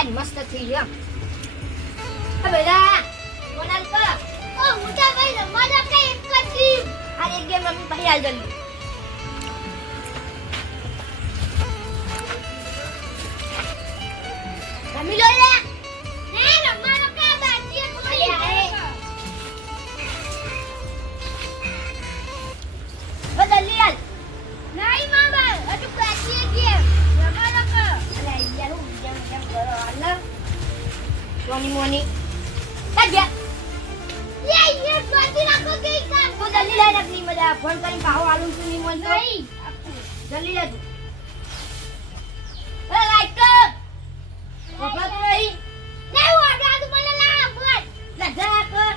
આજ મસ્ત થઈ ગયો આ બેટા કોનાલ ક ઓ મોટા ભાઈ રમવા કે એક પછી આ એક ગેમ રમી પછી હાલ જલ્દી રમી લો લે ને રમવાનો કા બાકી થોડી બદલી હાલ નહીં મામા હજુ બાકી ગેમ રમવાનો ક અલે યાર હું જેમ કરો હાલ સોની મોની કાજ્યા ये स्वाति રાખો કે કામ તો જલ્દી લઈ રાખની મજા ફોન કરીને પાહો આલું છું ની મન તો નહીં જલ્દી લે એ લાઈક કર ઓફા તો નહીં નહીં હું આપડા તો મને લા બોલ લજા કર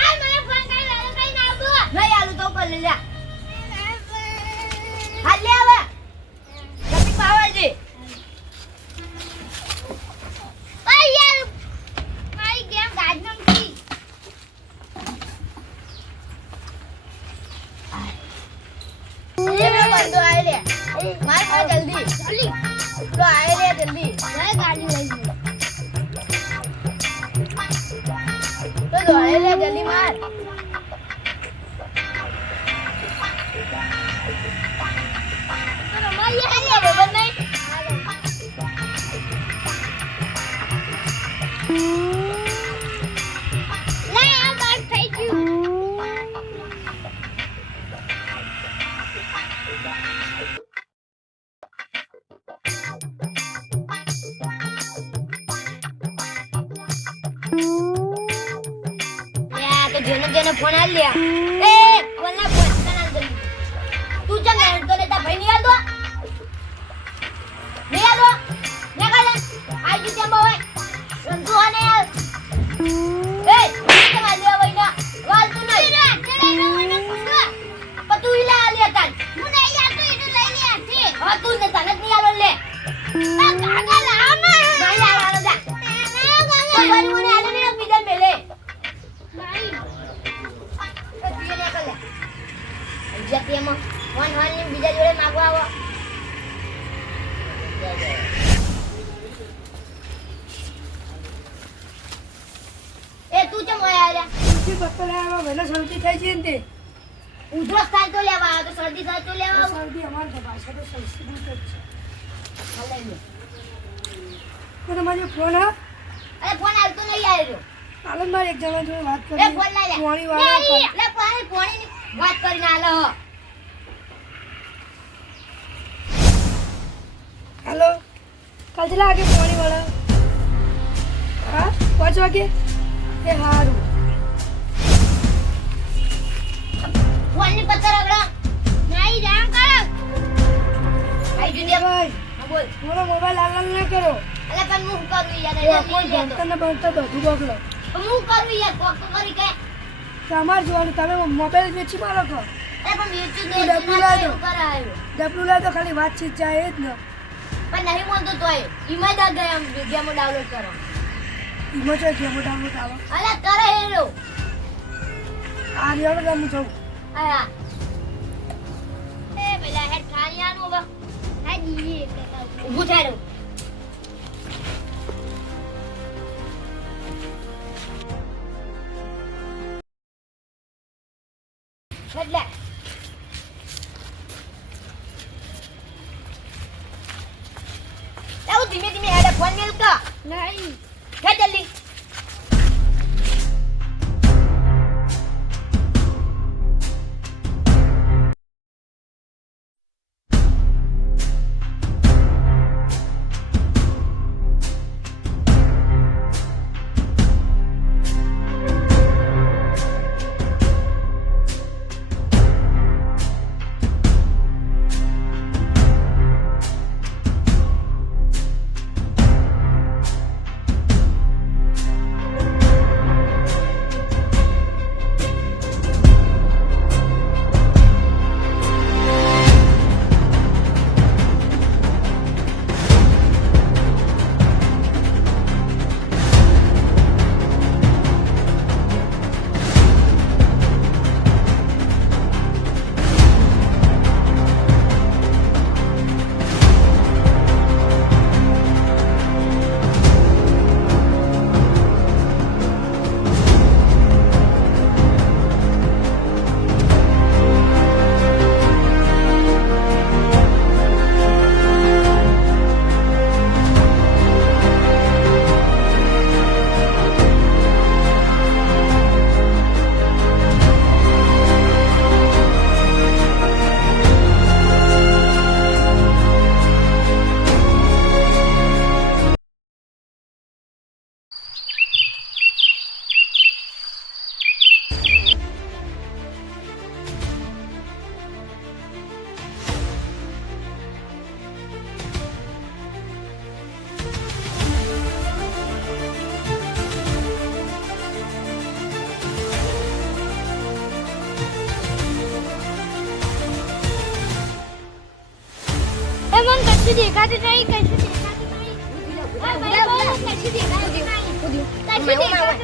એ મને ફોન કરી લે કઈ ના દો નહીં આલું તો કર લે લે હાલ લે હવે જલ્દી પાહો આવજે આ યાર મારી ગેમ ગાજનમ થી बंदो आए ले मार मार जल्दी जल्दी तो आए ले जल्दी मैं गाड़ी ले ली तो दौड़े ले जल्दी मार तो हमारी ये है बराबर नहीं ले आ बात થઈ ગયું જેને ફોન આલ લ્યા એ કોના ફોન કના જલ્દી તું ચમ તો લેતા ભાઈ ની આલ દો ની આલ દો ને કાલે આઈ જી તેમ હોય રંતુ આને યાર એ તમે લે વઈના વાલ તું નહીં ચલે ને મને કુંડા પતુ ઇલા આલ્યા તાન હું નહીં યાર તું ઇને લઈ લે છે હા તું ને તને ની આલો લે આ કાકા લાવ ને નહીં આલો જા કાકા મને આલે ને બીજા મેલે જતીમાં વન વન ની બીજા જોડે માંગવા આવો એ તું ચમ આયા લે તું બત્તર આવા વેલા શરદી થઈ છે ને તે ઉધરસ થાય તો લેવા આવો તો શરદી થાય તો લેવા આવો શરદી અમાર ભાષા તો સંસ્કૃત જ છે હાલે લે તો તમારો ફોન હા અરે ફોન આવતો નહીં આવ્યો હાલો માર એક જણા જોડે વાત કરી એ ફોન લા લે પાણી વાળા લે પાણી વાત કરીને આલો हेलो कल चला आगे पानी वाला हाँ 5 वागे ये हारू वाली पत्थर रगड़ा नहीं जाम कर आई दुनिया भाई हां बोल मोरा मोबाइल लाल ना करो अरे पर मुंह करू यार कोई बनता ना बनता બધું બગલો મુંહ કરું યાર કોક કરી કે તમાર જોવાનું તમે મોબાઈલ વેચી મારો છો એ પણ વેચી દે ડબલું લાજો ડબલું લાજો ખાલી વાતચીત જાય જ ને પણ નહીં બોલતો તોય ઈમાં જ ગયા ગેમ ડાઉનલોડ કરો ઈમાં તો ગેમ ડાઉનલોડ આવો અલે કરે હેરો આ રિયો ગેમ છું આયા એ પેલા હેડ ખાલિયાનું હવે હાજી ઊભું થાડો એટલે ધીમે ધીમે હેડે ફોન મેલ કા નહીં કે જલ્દી મને કશું દેખાતું નહીં, કશું દેખાતું નહીં. આ ભાઈ બોલ, કશું દેખાતું નહીં. કશું દેખાતું નહીં.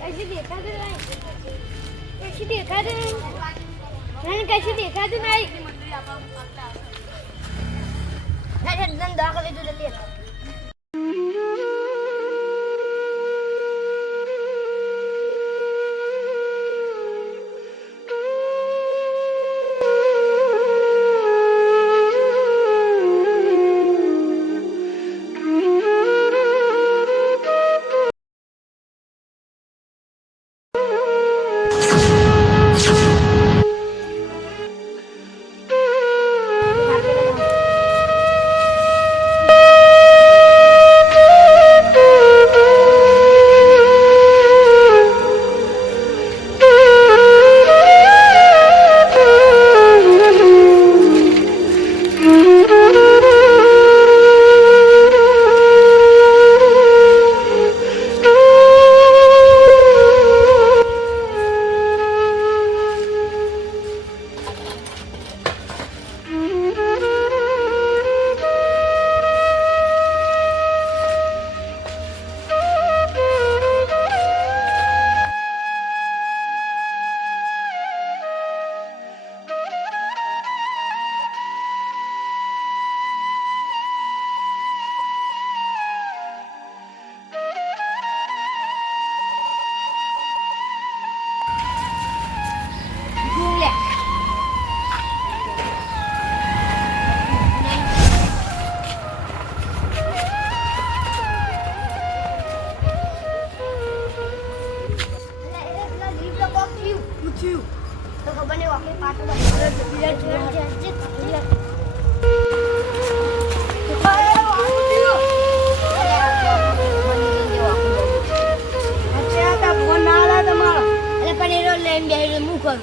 કશું દેખાતું નહીં. કશું દેખાતું નહીં. મને કશું દેખાતું નહીં. દવા કરી દો જલ્દી. તો ખબર નહીં વાકે પાછો પણ એનો લઈને બે હું કરું